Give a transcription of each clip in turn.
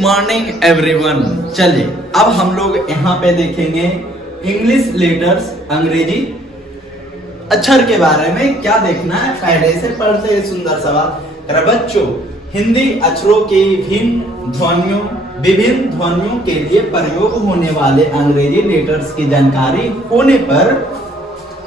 Morning everyone. चलिए अब हम लोग यहाँ पे देखेंगे इंग्लिश लेटर्स, अंग्रेजी अक्षर के बारे में क्या देखना है। पहले से पढ़ते हैं सुंदर सवाल। बच्चों, हिंदी अक्षरों की विभिन्न ध्वनियों के लिए प्रयोग होने वाले अंग्रेजी लेटर्स की जानकारी होने पर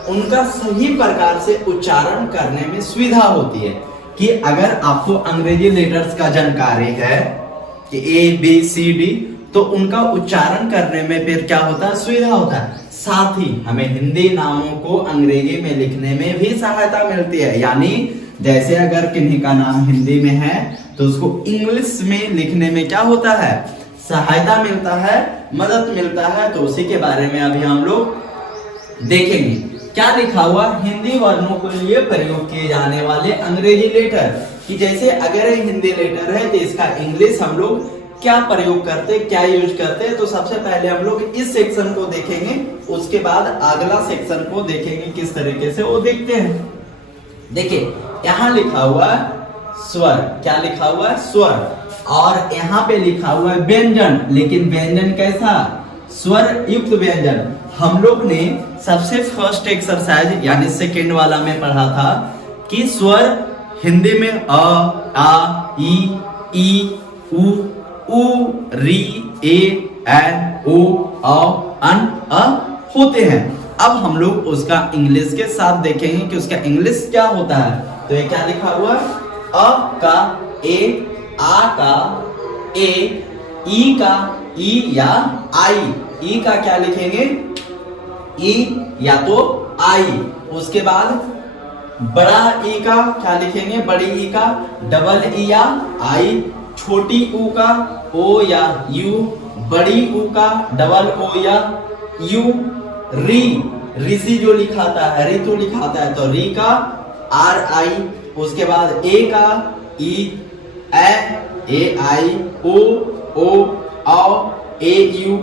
उनका सही प्रकार से उच्चारण करने में सुविधा होती है। कि अगर आपको अंग्रेजी लेटर्स का जानकारी है कि ए बी सी डी, तो उनका उच्चारण करने में फिर क्या होता है, सुविधा होता है। साथ ही हमें हिंदी नामों को अंग्रेजी में लिखने में भी सहायता मिलती है। यानी जैसे अगर किन्हीं का नाम हिंदी में है तो उसको इंग्लिश में लिखने में क्या होता है, सहायता मिलता है, मदद मिलता है। तो उसी के बारे में अभी हम लोग देखेंगे। क्या लिखा हुआ, हिंदी वर्णों के लिए प्रयोग किए जाने वाले अंग्रेजी लेटर। कि जैसे अगर ये हिंदी लेटर है तो इसका इंग्लिश हम लोग क्या प्रयोग करते, क्या यूज करते हैं। तो सबसे पहले हम लोग इस सेक्शन को देखेंगे, उसके बाद अगला सेक्शन को देखेंगे किस तरीके से वो देखते हैं। देखिए यहाँ लिखा हुआ है स्वर। क्या लिखा हुआ है, स्वर। और यहाँ पे लिखा हुआ है व्यंजन। लेकिन व्यंजन कैसा, स्वर युक्त व्यंजन। हम लोग ने सबसे फर्स्ट एक्सरसाइज यानी सेकेंड वाला में पढ़ा था कि स्वर हिंदी में अ, आ, ई, उ, री, ए, ओ, अन, होते हैं। अब हम लोग उसका इंग्लिश के साथ देखेंगे कि उसका इंग्लिश क्या होता है। तो ये क्या लिखा हुआ है, अ का ए, आ का ए, ई का ई या आई। ई का क्या लिखेंगे, ई या तो आई। उसके बाद बड़ा ई का क्या लिखेंगे, बड़ी ई का डबल ई या आई। छोटी ऊ का ओ या यू, बड़ी ऊ का डबल ओ या यू। री, ऋषि जो लिखाता है, ऋतु लिखाता है तो री का आर आई। उसके बाद ए का ई, ए आई, ओ ए यू,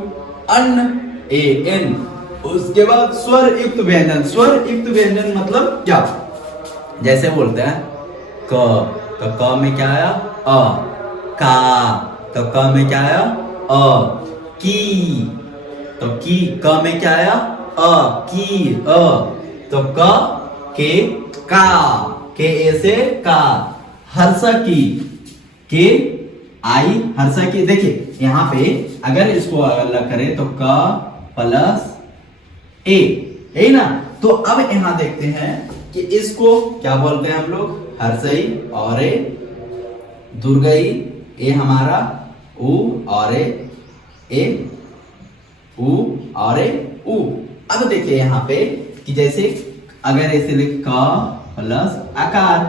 अन ए एन। उसके बाद स्वर युक्त व्यंजन। स्वर युक्त व्यंजन मतलब क्या, जैसे बोलते हैं क, तो क में क्या आया, अ। का, तो क में क्या आया, अ। की, तो की, क में क्या आया, अ, की, अ। तो क के का, के ए से का। हर्षा की, के आई, हर्षा की। देखिए यहाँ पे अगर इसको अलग करें तो क प्लस ए, है ना। तो अब यहाँ देखते हैं कि इसको क्या बोलते हैं हम लोग, हर्षई और ए, दुर्गई, ए हमारा उ और ए उ और उ। अब देखिए यहाँ पे कि जैसे अगर ऐसे लिख क प्लस आकार,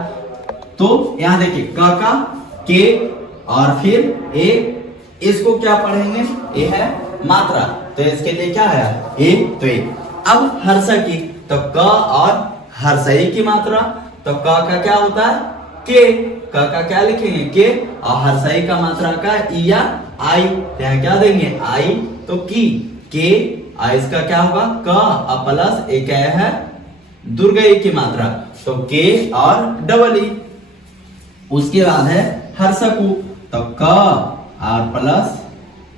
तो यहाँ देखिए क का के और फिर ए, इसको क्या पढ़ेंगे, ए है मात्रा, तो इसके लिए क्या है, ए, तो ए। अब हर्षा की, तो क और हर्षई की मात्रा, तो क का क्या होता है, के। क का क्या लिखेंगे, के। और हर्षई का मात्रा का ई या आई, यहाँ क्या देंगे, आई, तो की, के। और इसका क्या होगा, क और प्लस एक है दुर्गई की मात्रा, तो के और डबल ई। उसके बाद है हर्षकु, तो क और प्लस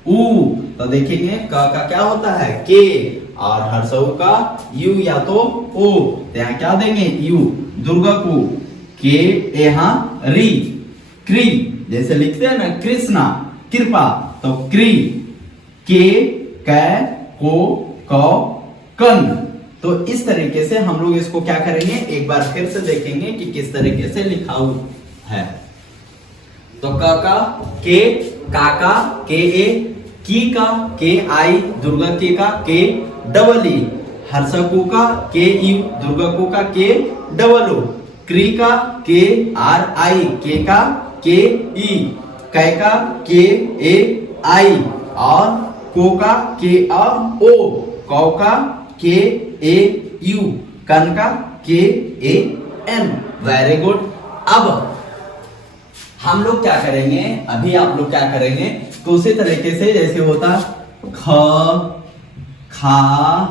उ, तो देखेंगे क का क्या होता है, के। और हर्षऊ का यू या तो ओ, तो यहाँ क्या देंगे, यू। दुर्गकु, के यहाँ री, क्री, जैसे लिखते हैं ना कृष्णा, कृपा, तो क्री, के, कै, को, कौ, कन। तो इस तरीके से हम लोग इसको क्या करेंगे, एक बार फिर से देखेंगे कि किस तरीके से लिखा हुआ है। तो क का के, काका के ए, की का के आई, दुर्गा की का के डबल ई, हर्षकु का के यू, दुर्गा को का के डबल ओ, क्री का के आर आई, के का के ई, कै का के ए आई, और को का के और ओ, कौ का के ए यू, कन का के ए एन। Very good. अब हम लोग क्या करेंगे, अभी आप लोग क्या करेंगे, तो उसी तरीके से जैसे होता ख, खा,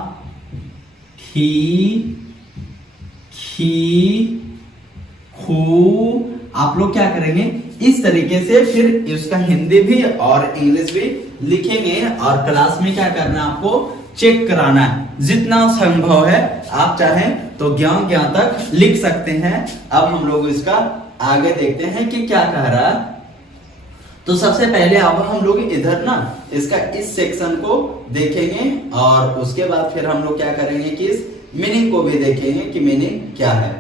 खी, खी, खू, आप लोग क्या करेंगे, इस तरीके से फिर उसका हिंदी भी और इंग्लिश भी लिखेंगे और क्लास में क्या करना है आपको चेक कराना है। जितना संभव है आप चाहें तो ज्ञान तक लिख सकते हैं। अब हम लोग इसका आगे देखते हैं कि क्या कह रहा है। तो सबसे पहले अब हम लोग इधर ना इसका इस सेक्शन को देखेंगे और उसके बाद फिर हम लोग क्या करेंगे कि इस मीनिंग को भी देखेंगे कि मीनिंग क्या है।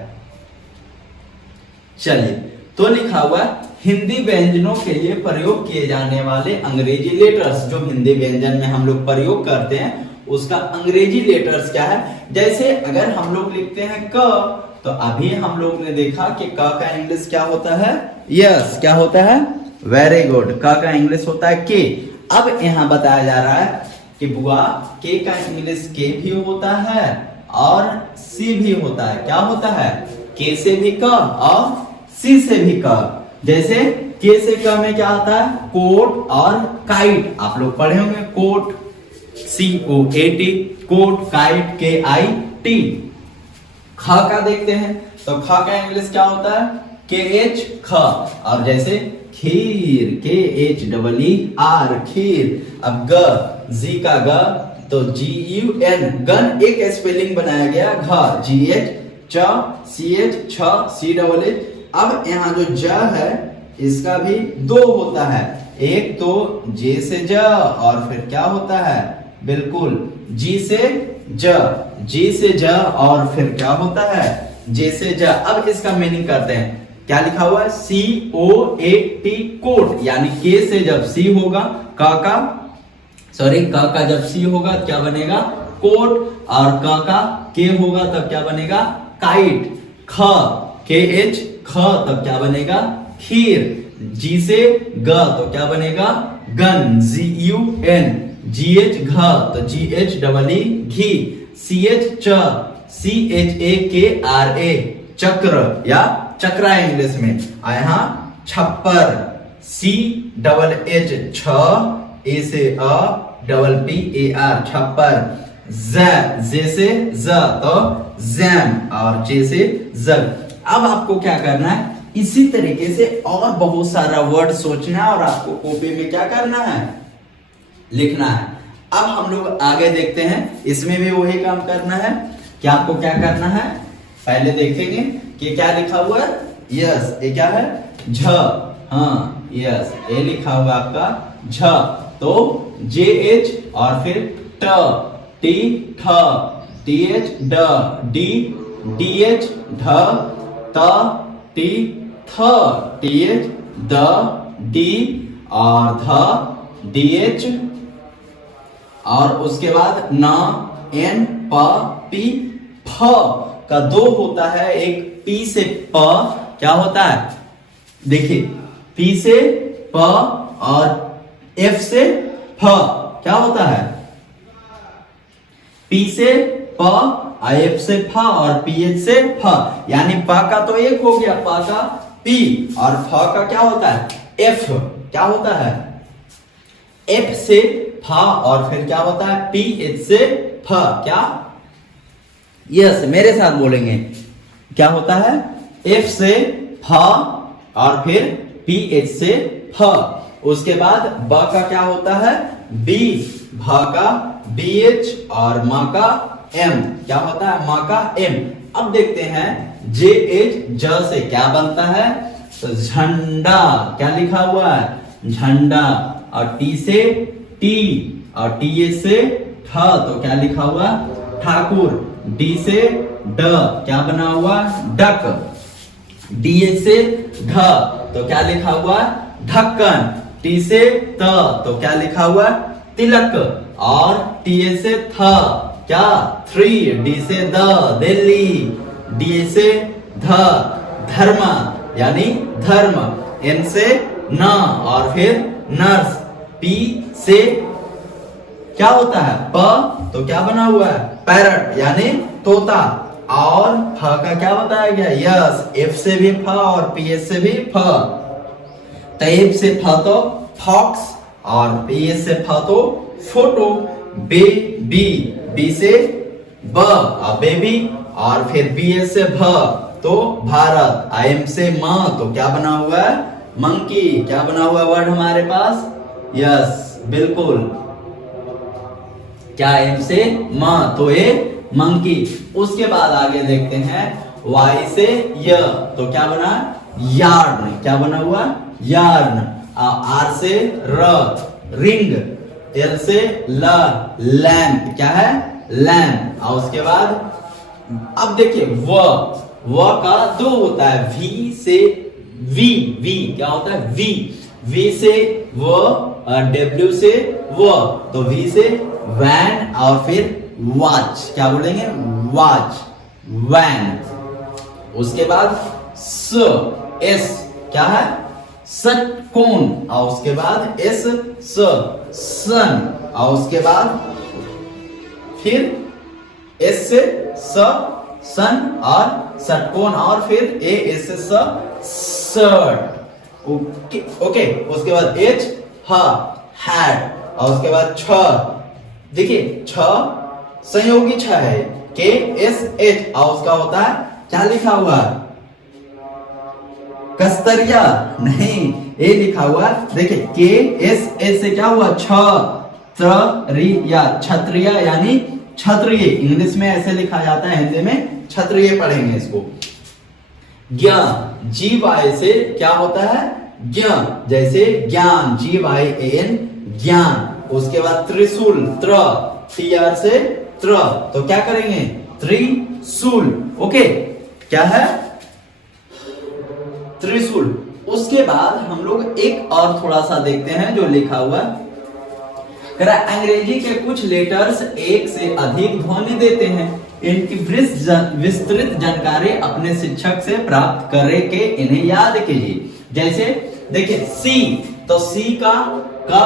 चलिए, तो लिखा हुआ हिंदी व्यंजनों के लिए प्रयोग किए जाने वाले अंग्रेजी लेटर्स, जो हिंदी व्यंजन में हम लोग प्रयोग करते हैं उसका अंग्रेजी लेटर्स क्या है। जैसे अगर हम लोग लिखते हैं क, तो अभी हम लोग ने देखा कि क का इंग्लिश क्या होता है, यस क्या होता है, वेरी गुड, क का इंग्लिश होता है के। अब यहाँ बताया जा रहा है कि बुआ के का इंग्लिश के भी होता है और सी भी होता है। क्या होता है, के से भी क और सी से भी क। जैसे के से क में क्या होता है, कोट और काइट, आप लोग पढ़े होंगे, coat COAT, coat, kite KIT। ख का देखते हैं तो ख का इंग्लिश क्या होता है, KH ख। और जैसे खीर KHEER खीर। अब ग, जी का ग तो GUN गन एक स्पेलिंग बनाया गया, घ GH च CH छ CH। अब यहाँ जो ज है इसका भी दो होता है, एक तो जे से ज और फिर क्या होता है, बिल्कुल जी से ज, जी से ज और फिर क्या होता है, जे से ज। अब इसका मीनिंग करते हैं। क्या लिखा हुआ है, COAT कोट, यानी के से जब सी होगा क का जब सी होगा क्या बनेगा, कोट, और क का के होगा तब क्या बनेगा, काइट। ख KH ख तब क्या बनेगा, खीर। जी से ग तो क्या बनेगा, गन GUN। GH घ तो GHEE घी। CH च CHAKRA चक्र या चक्रा इंग्लिश में। यहाँ छप्पर CHH छ A से PPAR छप्पर। जे से ज तो जैम और जे से जग। अब आपको क्या करना है, इसी तरीके से और बहुत सारा वर्ड सोचना है और आपको कॉपी में क्या करना है, लिखना है। अब हम लोग आगे देखते हैं, इसमें भी वही काम करना है कि आपको क्या करना है। पहले देखेंगे कि क्या लिखा हुआ है, यस ये क्या है, झ, हाँ यस ये लिखा हुआ आपका झ। तो JH और फिर ट, टी ठ, TH ड, डी DH ढ, त टी थ, TH द, डी और ध DH, और उसके बाद न, N, प, पी, फ का दो होता है, एक P से प क्या होता है, देखिए P से प और F से फ क्या होता है, P से प, F से फ और PH से फ, यानी प का तो एक हो गया, प का P और फ का क्या होता है, F क्या होता है, F से फ और फिर क्या होता है, PH से फ क्या, यस मेरे साथ बोलेंगे, क्या होता है, F से फ और फिर PH से फ। उसके बाद ब का क्या होता है, B, भ का BH और म का M क्या होता है, म का M। अब देखते हैं JH ज से क्या बनता है, तो झंडा, क्या लिखा हुआ है, झंडा। और T से T और TH से ठ तो क्या लिखा हुआ, ठाकुर। D से ड क्या बना हुआ, डक। DH से ढ तो क्या लिखा हुआ, ढक्कन। T से त तो क्या लिखा हुआ, तिलक। और TH से थ क्या, थ्री। D से द, दिल्ली। D से ध, धर्म यानी धर्म। N से न और फिर नर्स। P से क्या होता है, प तो क्या बना हुआ है, पैरट यानी तोता। और फ का क्या बताया गया, यस F से भी फ और PH से भी फ। तो F से फ तो फॉक्स और PH से फ तो फोटो। बेबी, B से ब और बेबी और फिर BH से भ तो भारत। IM से म तो क्या बना हुआ है, मंकी, क्या बना हुआ वर्ड हमारे पास? यस, बिल्कुल। क्या एम से म, तो ए मंकी। उसके बाद आगे देखते हैं वाई से य, तो क्या बना? यार्न। क्या बना हुआ? यार्न। आर से र, रिंग। एल से ल, लैम्प। क्या है? लैम्प। और उसके बाद अब देखिए व का दो होता है, वी से वी। वी क्या होता है? वी। वी से व, डब्ल्यू से व, तो वी से वैन और फिर वॉच। क्या बोलेंगे? Watch, van. उसके बाद स, एस क्या है? षटकोण। और उसके बाद एस स, सन। और उसके बाद फिर एस से स, सन और षटकोण। और फिर ए एस से स, शर्ट। Okay okay. उसके बाद एच, ह, हैट। और उसके बाद छ, देखिए छ संयोगी छ है, के एस एच। और उसका होता है क्या लिखा हुआ? कस्तरिया नहीं, ए लिखा हुआ। देखिए के एस एच से क्या हुआ? छत्रिया, क्षत्रिय यानी क्षत्रिय। इंग्लिश में ऐसे लिखा जाता है, हिंदी में क्षत्रिय पढ़ेंगे इसको। ज्ञान, जी वाई से क्या होता है? ज्ञान, जैसे ज्ञान, जी वाई ए एन, ज्ञान। उसके बाद त्रिशूल, त्र, टी आर से त्र, तो क्या करेंगे? त्रिशूल। ओके, क्या है? त्रिशूल। उसके बाद हम लोग एक और थोड़ा सा देखते हैं जो लिखा हुआ। अंग्रेजी के कुछ लेटर्स एक से अधिक ध्वनि देते हैं। इनकी विस्तृत जानकारी अपने शिक्षक से प्राप्त करें के इन्हें याद कीजिए। जैसे देखिए सी, तो सी का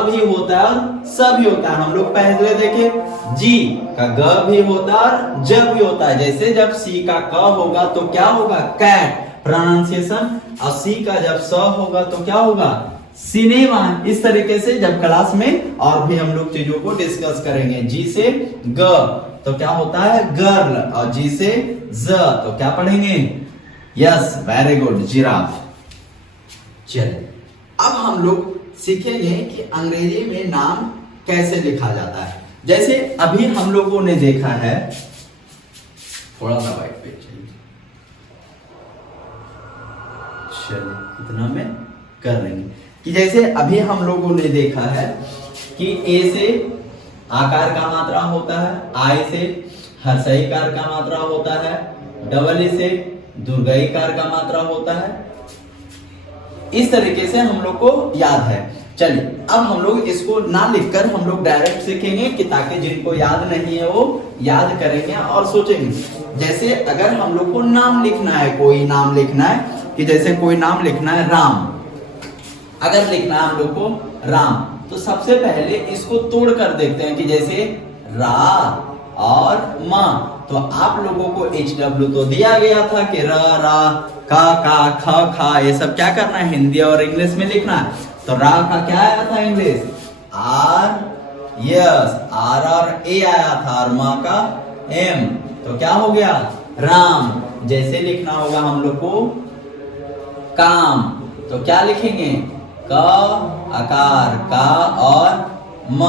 भी होता है और स भी होता है। हम लोग पहले देखे जी का ग भी होता है और ज भी होता है। जैसे जब सी का क होगा तो क्या होगा? Cat, pronunciation. और सी का जब स होगा तो क्या होगा? सिनेमा। इस तरीके से जब क्लास में और भी हम लोग चीजों को डिस्कस करेंगे। जी से ग तो क्या होता है? गर्ल। और जी से ज तो क्या पढ़ेंगे? Yes, very good, giraffe. चलिए अब हम लोग सीखेंगे कि अंग्रेजी में नाम कैसे लिखा जाता है। जैसे अभी हम लोगों ने देखा है, थोड़ा सा वाइट पेज चाहिए, चलिए इतना में कर लेंगे कि जैसे अभी हम लोगों ने देखा है कि ए से आकार का मात्रा होता है, आई से हर्षईकार का मात्रा होता है, डबल ई से दुर्गईकार का मात्रा होता है। इस तरीके से हम लोग को याद है। चलिए अब हम लोग इसको ना लिखकर हम लोग डायरेक्ट सीखेंगे कि ताकि जिनको याद नहीं है वो याद करेंगे और सोचेंगे। जैसे अगर हम लोग को नाम लिखना है, कोई नाम लिखना है, कि जैसे कोई नाम लिखना है राम, अगर लिखना है हम लोग को राम, तो सबसे पहले इसको तोड़ कर देखते हैं कि जैसे रा और मा, तो आप लोगों को HW तो दिया गया था कि र, रा, का, ख, खा, ये सब क्या करना है? हिंदी और इंग्लिश में लिखना है। तो रा का क्या आया था इंग्लिश? आर, यस, आर और ए आया था, और मा का एम, तो क्या हो गया? राम। जैसे लिखना होगा हम लोग को काम, तो क्या लिखेंगे? क आकार का और म,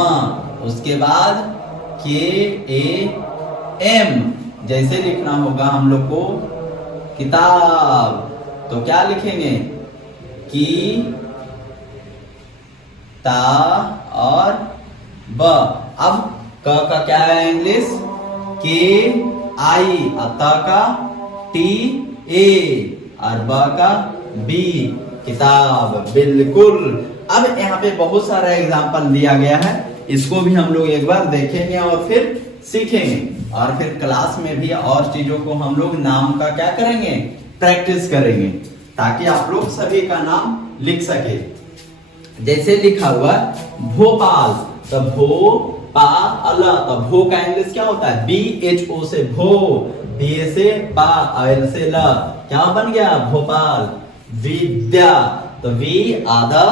उसके बाद के ए एम। जैसे लिखना होगा हम लोग को किताब, तो क्या लिखेंगे? की ता और ब। अब क का क्या है इंग्लिश? के आई, ता का टी ए और ब का बी, किताब। बिल्कुल। अब यहाँ पे बहुत सारा एग्जाम्पल दिया गया है, इसको भी हम लोग एक बार देखेंगे और फिर सीखेंगे, और फिर क्लास में भी और चीजों को हम लोग नाम का क्या करेंगे? प्रैक्टिस करेंगे, ताकि आप लोग सभी का नाम लिख सके। जैसे लिखा हुआ भोपाल, तो भो पा अल, तो भो का इंग्लिश क्या होता है? BHO से भो, बी से पा, एल से ल, क्या बन गया? भोपाल। विद्या, तो वी आधा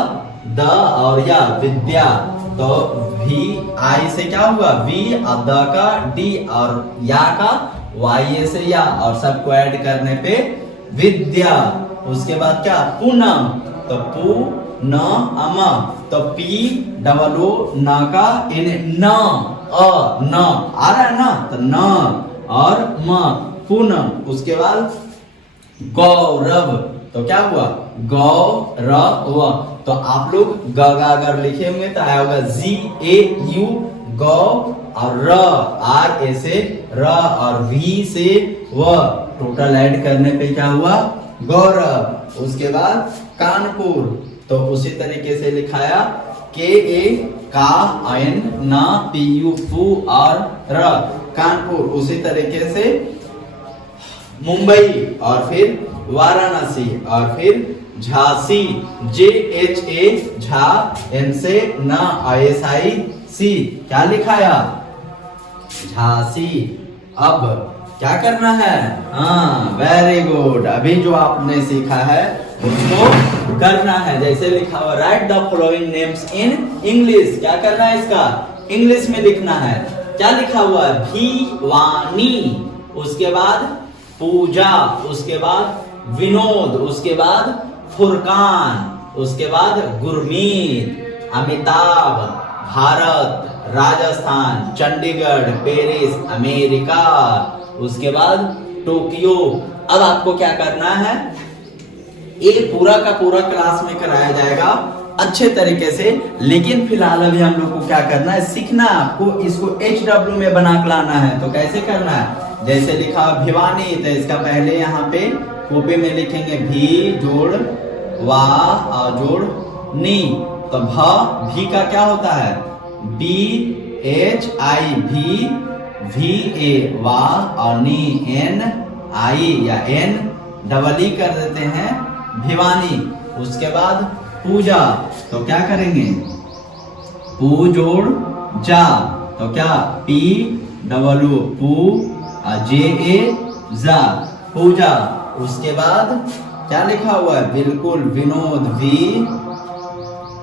द और या विद्या, तो वी आई से क्या हुआ? वी आधा का डी और या का वाई से या, और सबको ऐड करने पे विद्या। उसके बाद क्या? पूनम, तो पू न अम, तो पी डबल ओ न का इन न न आ रहा है ना, तो न और म पूनम। उसके बाद गौरव, तो क्या हुआ गौरव। तो आप लोग ग अगर लिखे होंगे तो आया होगा GAU गौ, और र आर ए से र और वी से व, टोटल ऐड करने पे क्या हुआ गौरव। उसके बाद कानपुर, तो उसी तरीके से लिखाया KA का आयन ना PU फू और र कानपुर। उसी तरीके से मुंबई और फिर वाराणसी और फिर झांसी JHA झा, N से न ISI क्या लिखाया झांसी। अब क्या करना है, हाँ वेरी गुड, अभी जो आपने सीखा है उसको करना है। जैसे लिखा हुआ right the following names in English, क्या करना है इसका इंग्लिश में लिखना है। क्या लिखा हुआ है भिवानी, उसके बाद पूजा, उसके बाद विनोद, उसके बाद फुरकान, उसके बाद गुरमीत, अमिताभ, भारत, राजस्थान, चंडीगढ़, पेरिस, अमेरिका, उसके बाद टोक्यो। अब आपको क्या करना है, ये पूरा का पूरा क्लास में कराया जाएगा अच्छे तरीके से, लेकिन फिलहाल अभी हम लोग को क्या करना है, सीखना है आपको इसको HW में बना के लाना है। तो कैसे करना है, जैसे लिखा भिवानी, तो इसका पहले यहाँ पे कॉपी में लिखेंगे भी जोड़ वा और जोड़ नी, तो भी का क्या होता है BHI भी, VA वा और नी NI या N डबल ई कर देते हैं भिवानी। उसके बाद पूजा, तो क्या करेंगे पू जोड़ जा, तो क्या PWO पू JA जा पूजा। उसके बाद क्या लिखा हुआ है बिल्कुल विनोद वी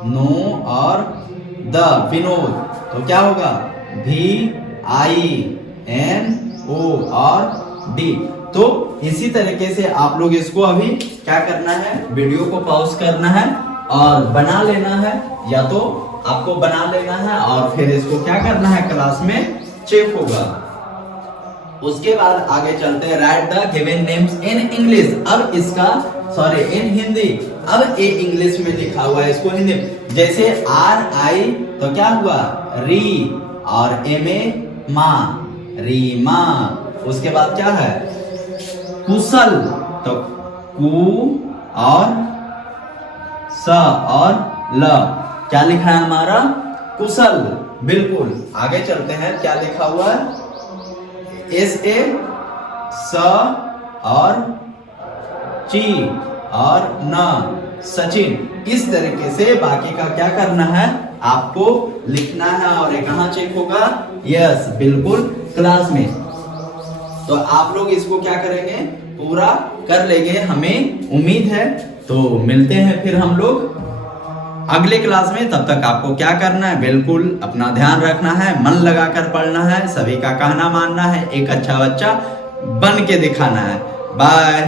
नो और द विनोद, तो क्या होगा VINO और D। तो इसी तरीके से आप लोग इसको अभी क्या करना है, वीडियो को पॉज करना है और बना लेना है, या तो आपको बना लेना है और फिर इसको क्या करना है क्लास में चेक होगा। उसके बाद आगे चलते हैं right the given names in English. अब इसका इन हिंदी, अब ये इंग्लिश में लिखा हुआ है इसको हिंदी, जैसे RI तो क्या हुआ री और MA माँ रीमा। उसके बाद क्या है कुशल, तो कु और स और ल, क्या लिखा है हमारा कुशल। बिल्कुल आगे चलते हैं, क्या लिखा हुआ है SA स और ची और न सचिन। इस तरीके से बाकी का क्या करना है आपको लिखना है, और ये कहाँ चेक होगा, यस बिल्कुल क्लास में। तो आप लोग इसको क्या करेंगे पूरा कर लेंगे, हमें उम्मीद है। तो मिलते हैं फिर हम लोग अगले क्लास में। तब तक आपको क्या करना है, बिल्कुल अपना ध्यान रखना है, मन लगाकर पढ़ना है, सभी का कहना मानना है, एक अच्छा बच्चा बन के दिखाना है। बाय।